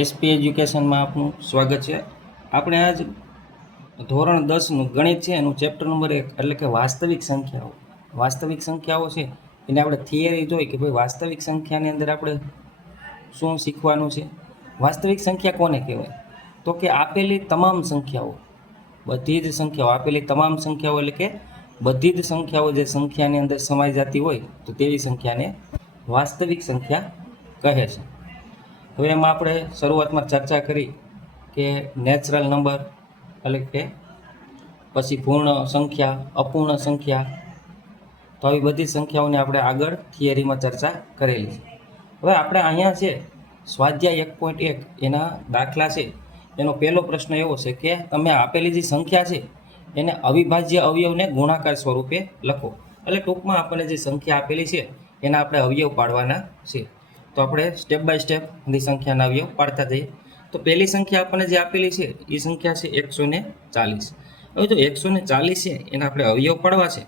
SP એજ્યુકેશનમાં આપનું સ્વાગત છે. આપણે આજ ધોરણ 10નું ગણિત છે એનું ચેપ્ટર નંબર 1 એટલે કે વાસ્તવિક સંખ્યાઓ. વાસ્તવિક સંખ્યાઓ છે એને આપણે થિયરી જોઈ કે ભાઈ વાસ્તવિક સંખ્યાની અંદર આપણે શું શીખવાનું છે. વાસ્તવિક સંખ્યા કોને કહેવાય? તો કે આપેલી તમામ સંખ્યાઓ, બધી જ સંખ્યાઓ, આપેલી તમામ સંખ્યાઓ એટલે કે બધી જ સંખ્યાઓ જે સંખ્યાની અંદર સમાઈ જતી હોય તો તેવી સંખ્યાને વાસ્તવિક સંખ્યા કહે છે. હવે એમાં આપણે શરૂઆતમાં ચર્ચા કરી કે નેચરલ નંબર એટલે કે પછી પૂર્ણ સંખ્યા, અપૂર્ણ સંખ્યા, તો આવી બધી સંખ્યાઓની આપણે આગળ થિયરીમાં ચર્ચા કરેલી છે. હવે આપણે અહીંયા છે સ્વાધ્યાય 1.1 એના દાખલા છે. એનો પહેલો પ્રશ્ન એવો છે કે તમે આપેલી જે સંખ્યા છે એને અવિભાજ્ય અવયવને ગુણાકાર સ્વરૂપે લખો. એટલે ટૂંકમાં આપણને જે સંખ્યા આપેલી છે એના આપણે અવયવ પાડવાના છે. તો આપણે સ્ટેપ બાય સ્ટેપ બધી સંખ્યાના અવયવ પાડતા જઈએ. તો પહેલી સંખ્યા આપણને જે આપેલી છે એ સંખ્યા છે 140. હવે જો 140 છે એના આપણે અવયવ પાડવા છે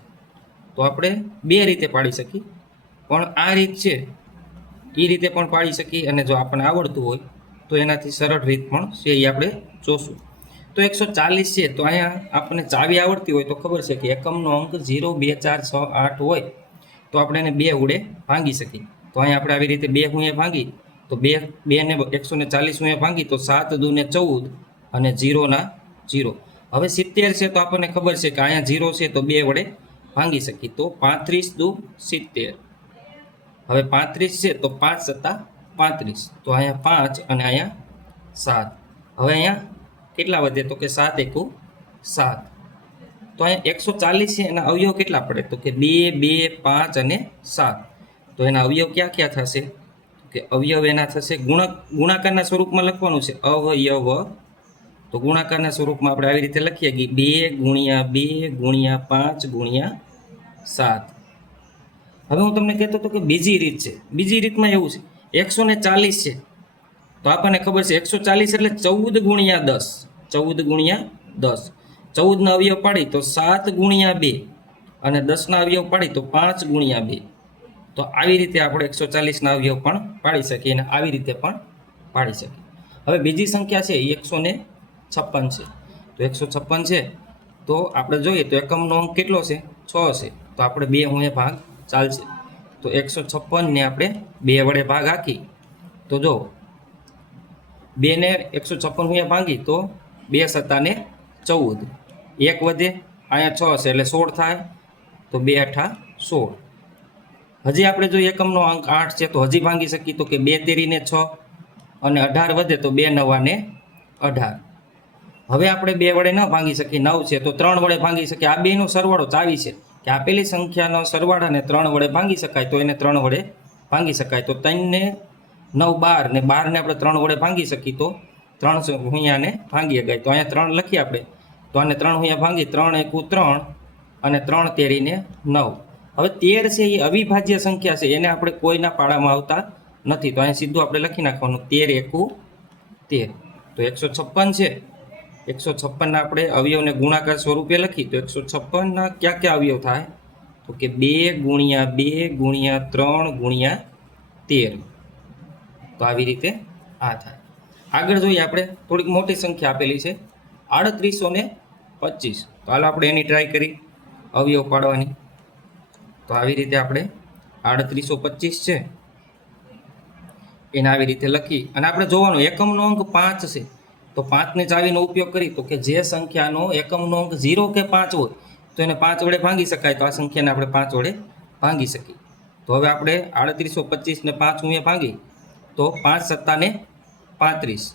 તો આપણે બે રીતે પાડી શકીએ, પણ આ રીત છે એ રીતે પણ પાડી શકીએ, અને જો આપણને આવડતું હોય તો એનાથી સરળ રીત પણ છે એ આપણે જોશું. તો 140 છે તો અહીંયા આપણને ચાવી આવડતી હોય તો ખબર છે કે એકમનો અંક 0, 2, 4, 6, 8 હોય તો આપણે એને બે વડે ભાંગી શકીએ. તો અહીંયા આપણે આવી રીતે બે ગુણ્યા ભાંગી તો બે ને 140 ગુણ્યા ભાંગી તો 7 દુ ને 14 અને 0 ના 0. હવે 70 છે તો આપણને ખબર છે કે અહીંયા 0 છે તો બે વડે ભાંગી શકીએ. તો 35 દુ 70. હવે 35 છે તો 5 સત્તા 35. તો અહીંયા 5 અને અહીંયા 7. હવે અહીંયા કેટલા વધે તો કે 7 એકુ 7. તો અહીંયા 140 છે એના અવયવ કેટલા પડે તો કે 2, 2, 5 અને 7. તો એના અવયવ ક્યાં ક્યાં થશે કે અવયવ એના થશે ગુણાકારના સ્વરૂપમાં લખવાનું છે અવયવ. તો ગુણાકારના સ્વરૂપમાં આપણે આવી રીતે લખીએ કે 2 ગુણ્યા 2 ગુણ્યા 5 ગુણ્યા 7. હવે હું તમને કહેતો હતો કે બીજી રીત છે. બીજી રીતમાં એવું છે 140 છે તો આપણને ખબર છે 140 એટલે 14 ગુણ્યા 10. 14 ગુણ્યા 10. 14 ના અવયવ પાડી તો 7 ગુણ્યા 2 અને 10 ના અવયવ પાડી તો 5 ગુણ્યા 2. તો આવી રીતે આપણે 140 ના અવયવ પણ પાડી શકીએ અને આવી રીતે પણ પાડી શકીએ. હવે બીજી સંખ્યા છે એ 156 છે. તો 156 છે તો આપણે જોઈએ તો એકમનો અંક કેટલો છે 6 છે. તો આપણે બે ગુણ્યા ભાગ ચાલશે. તો 156 ને આપણે બે વડે ભાગ હાકી તો જો 2 ને 156 ગુણ્યા ભાંગી તો 2 સત્તા ને 14. એક વધે અહીંયા 6 છે એટલે 16 થાય તો 2 અઠા 16. હજી આપણે જો એકમનો અંક 8 છે તો હજી ભાંગી શકીએ તો કે 2 તેરી ને 6 અને 18 વધે તો 2 નવા ને 18. હવે આપણે બે વડે ન ભાંગી શકીએ, 9 છે તો 3 વડે ભાંગી શકીએ. આ બેનો સરવાળો ચાવી છે કે આપેલી સંખ્યાનો સરવાળાને 3 વડે ભાંગી શકાય તો એને 3 વડે ભાંગી શકાય. તો 3 ને 9 12 ને 12 ને આપણે 3 વડે ભાંગી શકીએ તો 3 ગુણ્યાને ભાંગી શકાય. તો અહીંયા 3 લખીએ આપણે તો આને 3 ગુણ્યા ભાંગી 3 એકુ 3 અને 3 તેરીને 9. હવે 13 છે એ અવિભાજ્ય સંખ્યા છે, એને આપણે કોઈના પાડામાં આવતા નથી તો અહીંયા સીધું આપણે લખી નાખવાનું 13 એકુ 13. તો 156 છે 156 ના આપણે અવયવને ગુણાકાર સ્વરૂપે લખી તો 156 ના ક્યાં ક્યાં અવયવ થાય તો કે 2 ગુણ્યા 2 ગુણ્યા 3 ગુણ્યા 13. તો આવી રીતે આ થાય. આગળ જોઈએ આપણે થોડીક મોટી સંખ્યા આપેલી છે 3825. તો હાલો આપણે એની ટ્રાય કરી અવયવ પાડવાની. તો આવી રીતે આપણે 3825 છે એને આવી રીતે લખી અને આપણે જોવાનું એકમનો અંક 5 છે તો 5 ને ચાવીનો ઉપયોગ કરી તો કે જે સંખ્યાનો એકમનો અંક 0 કે 5 હોય તો એને 5 વડે ભાંગી શકાય. તો આ સંખ્યાને આપણે 5 વડે ભાંગી શકીએ. તો હવે આપણે 3825 ને 5 ગુણ્યા ભાંગી તો 5 સત્તા ને 35,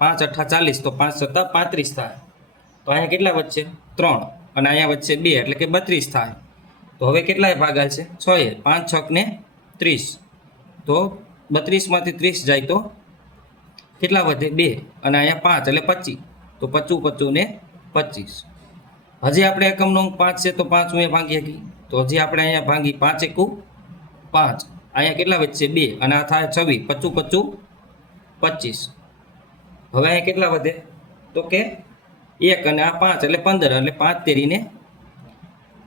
5 અઠા 40 તો 5 સત્તા 35 થાય. તો અહીંયા કેટલા વધશે 3 અને અહીંયા વધશે 2 એટલે કે 32 થાય. તો હવે કેટલાય ભાગાલ છે 6 એ 5 6 ને 30. તો 32 માંથી 30 જાય તો કેટલા વધે 2 અને અહીંયા 5 એટલે 25. તો 25 25 ને 25. હજી આપણે એકમનો અંક 5 છે તો 5 ગુણ્યા ભાંગી શકીએ. તો હજી આપણે અહીંયા ભાંગી 5 એકુ 5. અહીંયા કેટલા વધશે 2 અને આ થાય 26. 25 25 25. હવે અહીંયા કેટલા વધે તો કે 1 અને આ 5 એટલે 15 એટલે 5 તેરીને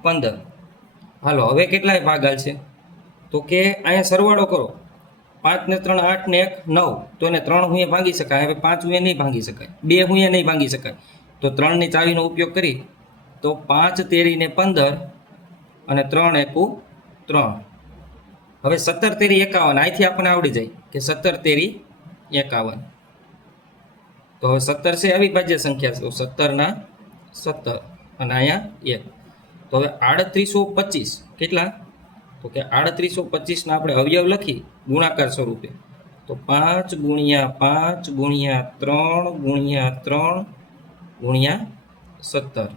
15. હાલો હવે કેટલાય ભાગાલ છે તો કે અહીંયા સરવાળો કરો 5 ને 3 8 ને 1 9, તો એને 3 હુંએ ભાંગી શકાય. હવે 5 હુંએ નહીં ભાંગી શકાય, 2 હુંએ નહીં ભાંગી શકાય. તો 3ની ચાવીનો ઉપયોગ કરી તો 5 તેરી ને 15 અને 3 એકુ 3. હવે 17 તેરી 51, અહીંથી આપણને આવડી જાય કે 17 તેરી 51. તો હવે 17 છે અવિભાજ્ય સંખ્યા છે, તો 17 ના 17 અને અહીંયા 1. તો હવે 3825 કેટલા? તો કે 3825 ના આપણે અવયવ લખી ગુણાકાર સ્વરૂપે, તો 5 ગુણ્યા 5 ગુણ્યા 3 ગુણ્યા 3 ગુણ્યા 17.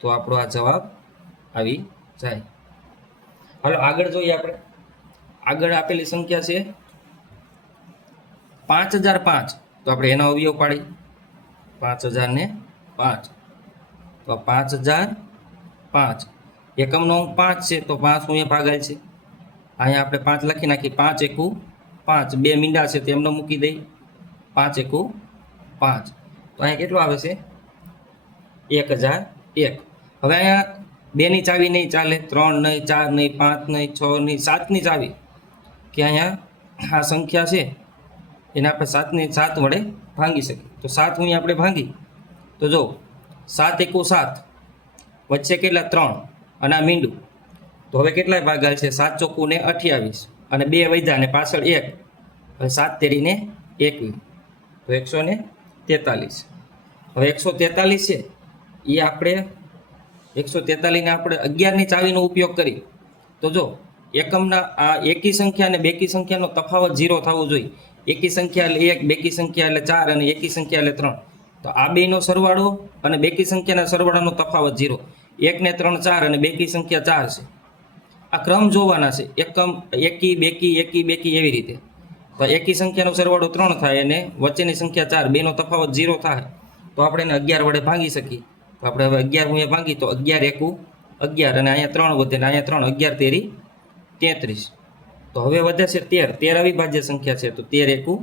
તો આપણો આ જવાબ આવી જાય. હાલો આગળ જોઈએ આપણે. આગળ આપેલી સંખ્યા છે 5005, તો આપણે એનો અવયવ પાડી 5000 ને 5. તો 5005 એકમનો અંક 5 છે, તો 5 હું ભાગાય છે. અહીંયા આપણે 5 લખી નાખી, 5 એકુ 5, 2 મીંડા છે તેમને મૂકી દઈ, 5 એકુ 5. તો અહીંયા કેટલું આવે છે? 1001. હવે અહીંયા 2ની ચાવી નહીં ચાલે, 3 નહીં, 4 નહીં, 5 નહીં, 6 નહીં, 7ની ચાવી, કે અહીંયા આ સંખ્યા છે એને આપણે 7ની 7 વડે ભાંગી શકીએ. તો 7 હું આપણે ભાંગી, તો જો 7 એકુ 7, વચ્ચે કેટલા 3 અને આ મીંડું, તો હવે કેટલાય ભાગાય છે? 7 ચોખ્ખું ને 28 અને 2 વૈધા ને પાછળ 1. હવે 7 તેરી ને 21, તો 143. હવે 143 છે એ આપણે 143 ને આપણે 11ની ચાવીનો ઉપયોગ કરી, તો જો એકમના આ એકી સંખ્યા અને બેકી સંખ્યાનો તફાવત 0 થવો જોઈએ. એકી સંખ્યા એટલે 1, બેકી સંખ્યા એટલે 4 અને એકી સંખ્યા એટલે 3. તો આ બેનો સરવાળો અને બેકી સંખ્યાના સરવાળાનો તફાવત 0. 1 ને 3 4 અને બેકી સંખ્યા 4 છે. આ ક્રમ જોવાના છે, એકમ એકી બેકી એવી રીતે. તો એકી સંખ્યાનો સરવાળો 3 થાય અને વચ્ચેની સંખ્યા 4, બેનો તફાવત 0 થાય, તો આપણે એને 11 વડે ભાંગી શકીએ. તો આપણે હવે 11 હું ભાંગી, તો 11 એકુ 11 અને અહીંયા 3 વધે ને અહીંયા 3, 11 તેરી 33. તો હવે વધે છે 13. 13 અવિભાજ્ય સંખ્યા છે, તો 13 એકુ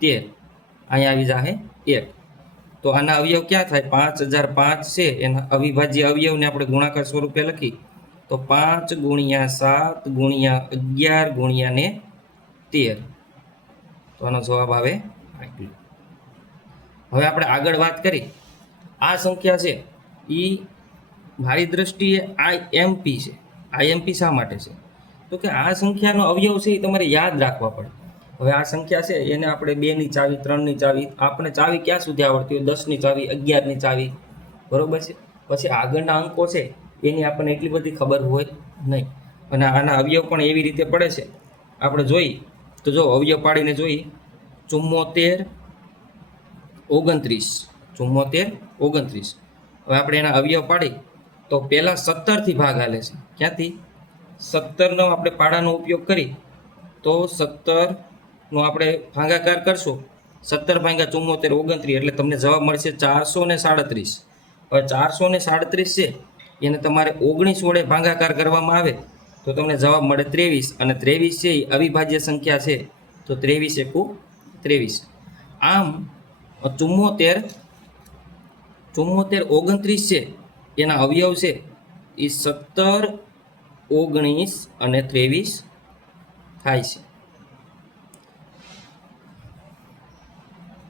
13, અહીંયા આવી જાય 1. તો આના અવયવ ક્યાં થાય? 5005 છે એના અવિભાજ્ય અવયવને આપણે ગુણાકાર સ્વરૂપે લખી, તો 5 ગુણ્યા 7 ગુણ્યા 11 ગુણ્યા ને 13. તો આનો જવાબ આવે 8. હવે આપણે આગળ વાત કરી, આ સંખ્યા છે એ મારી દ્રષ્ટિએ IMP છે. IMP શા માટે છે? તો કે આ સંખ્યાનો અવયવ છે એ તમારે યાદ રાખવા પડે. હવે આ સંખ્યા છે એને આપણે 2ની ચાવી, 3ની ચાવી, આપણે ચાવી ક્યાં સુધી આવડતી હોય? 10ની ચાવી, 11ની ચાવી, બરોબર છે. પછી આગળના અંકો છે એની આપણને એટલી બધી ખબર હોય નહીં, અને આના અવયવ પણ એવી રીતે પડે છે. આપણે જોઈ તો જો અવયવ પાડીને જોઈ, 74 29, 74 29. હવે આપણે એના અવયવ પાડી તો પહેલાં 17થી ભાગ હાલે છે. ક્યાંથી? 17નો આપણે પાડાનો ઉપયોગ કરી તો 17નો આપણે ભાગાકાર કરશું, 17 ભાગ્યા 74 29, એટલે તમને જવાબ મળશે 437. હવે 437 છે એને તમારે 19 વડે ભાગાકાર કરવામાં આવે તો તમને જવાબ મળે 23, અને 23 છે એ અવિભાજ્ય સંખ્યા છે, તો 23 એકુ 23. આમ 74 29 છે એના અવયવ છે એ 17 19 અને 23 થાય છે.